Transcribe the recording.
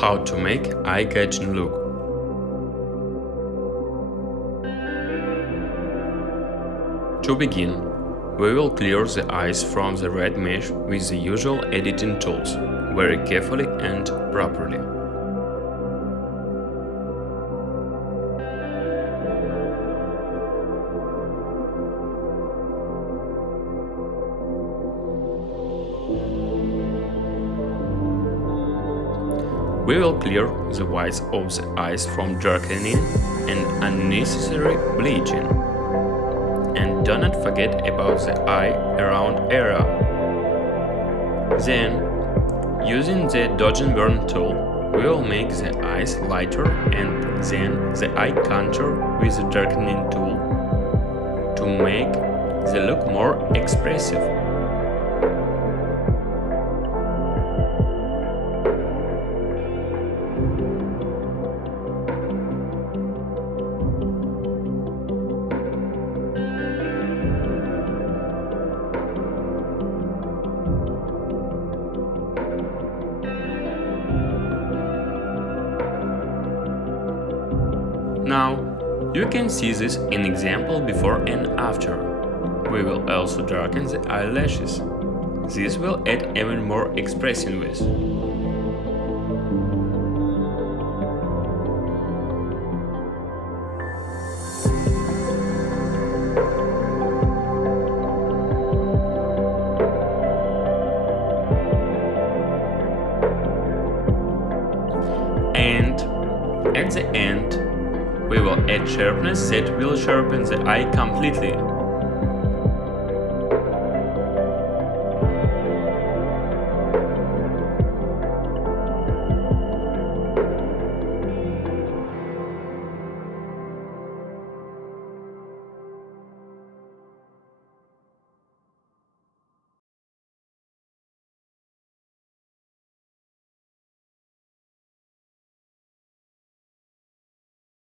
How to make eye-catching look. To begin, we will clear the eyes from the red mesh with the usual editing tools, very carefully and properly. We will clear the whites of the eyes from darkening and unnecessary bleaching. And do not forget about the eye around area. Then, using the dodge and burn tool, we will make the eyes lighter and then the eye contour with the darkening tool to make the look more expressive. Now, you can see this in example before and after. We will also darken the eyelashes. This will add even more expressiveness. And at the end, we will add sharpness that will sharpen the eye completely.